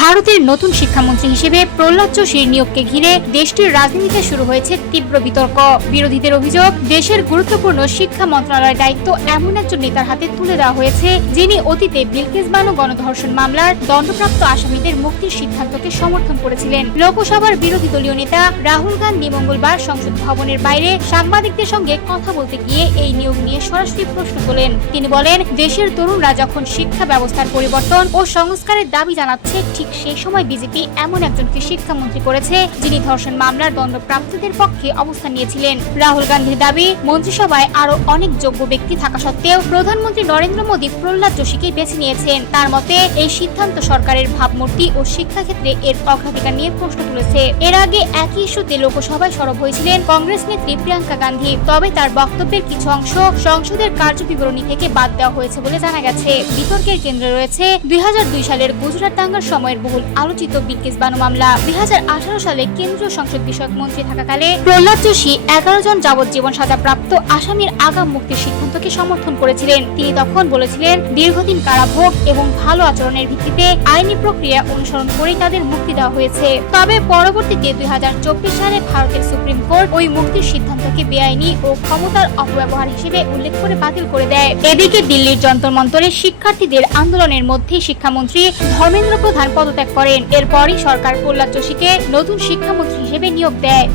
ভারতের নতুন শিক্ষামন্ত্রী হিসেবে প্রহ্লাদ যোশীর নিয়োগকে ঘিরে দেশটির রাজনীতিতে শুরু হয়েছে তীব্র বিতর্ক। বিরোধীদের অভিযোগ, দেশের গুরুত্বপূর্ণ শিক্ষা মন্ত্রণালয়ের দায়িত্ব এমন একজন নেতার হাতে তুলে দেওয়া হয়েছে যিনি অতীতে বিলকিস বানু গণধর্ষণ মামলার দণ্ডপ্রাপ্ত আসামিদের মুক্তির সিদ্ধান্তকে সমর্থন করেছিলেন। লোকসভার বিরোধী দলীয় নেতা রাহুল গান্ধী মঙ্গলবার সংসদ ভবনের বাইরে সাংবাদিকদের সঙ্গে কথা বলতে গিয়ে এই নিয়োগ নিয়ে সরাসরি প্রশ্ন তোলেন। তিনি বলেন, দেশের তরুণরা যখন শিক্ষা ব্যবস্থার পরিবর্তন ও সংস্কারের দাবি জানাচ্ছে, ঠিক সেই সময় বিজেপি এমন একজনকে শিক্ষামন্ত্রী করেছে যিনি ধর্ষণ মামলার দণ্ডপ্রাপ্তদের পক্ষে অবস্থান নিয়েছিলেন। রাহুল গান্ধীর দাবি, মন্ত্রিসভায় আরো অনেক যোগ্য ব্যক্তি থাকা সত্ত্বেও প্রধানমন্ত্রী নরেন্দ্র মোদী প্রহ্লাদ যোশীকে বেছে নিয়েছেন। তার মতে, এই সিদ্ধান্ত সরকারের ভাবমূর্তি ও শিক্ষাক্ষেত্রে এর অগ্রাধিকার নিয়ে প্রশ্ন তুলেছে। এর আগে একই ইস্যুতে লোকসভায় সরব হয়েছিলেন কংগ্রেস নেত্রী প্রিয়াঙ্কা গান্ধী। তবে তার বক্তব্যের কিছু অংশ সংসদের কার্যবিবরণী থেকে বাদ দেওয়া হয়েছে বলে জানা গেছে। বিতর্কের কেন্দ্রে রয়েছে 2002 সালের গুজরাট দাঙ্গার সময়ের বহুল আলোচিত বিলকিস বানু মামলা। 2018 সালে কেন্দ্রীয় সংসদ বিষয়ক মন্ত্রী থাকাকালে প্রহ্লাদ যোশী 11 জন যাবজ্জীবন সাজাপ্রাপ্ত আসামির আগাম মুক্তির সিদ্ধান্তকে সমর্থন করেছিলেন। তিনি তখন বলেছিলেন, দীর্ঘদিন কারাভোগ এবং ভালো আচরণের ভিত্তিতে আইনি প্রক্রিয়া অনুসরণ করে তাদের মুক্তি দেওয়া হয়েছে। তবে পরবর্তীতে 2024 সালে ভারতের সুপ্রিম কোর্ট ওই মুক্তির সিদ্ধান্তকে বেআইনি ও ক্ষমতার অপব্যবহার হিসেবে উল্লেখ করে বাতিল করে দেয়। এদিকে দিল্লির যন্তর মন্তরে শিক্ষার্থীদের আন্দোলনের মধ্যে শিক্ষামন্ত্রী ধর্মেন্দ্র প্রধান পদত্যাগ করেন। এরপরই সরকার প্রহ্লাদ যোশীকে নতুন শিক্ষামন্ত্রী হিসেবে নিয়োগ দেয়।